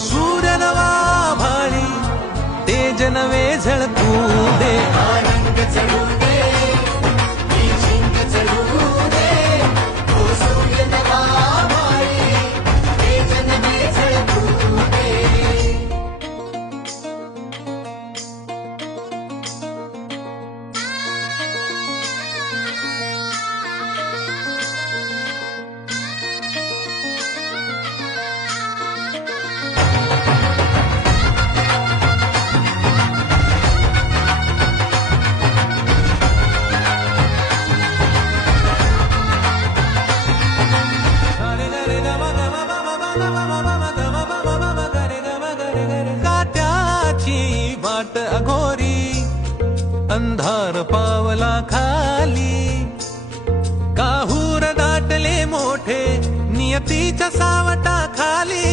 सूर्य नवा भाळी तेज नवे झळकू दे रंग चढू दे ही झिंग चढू दे तो सूर्य नवा भाळी तेज नवे झळकू दे कात्याची वाट अघोरी अंधार पावला खाली काहूर दाटले मोठे नियतीच्या सावटा खाली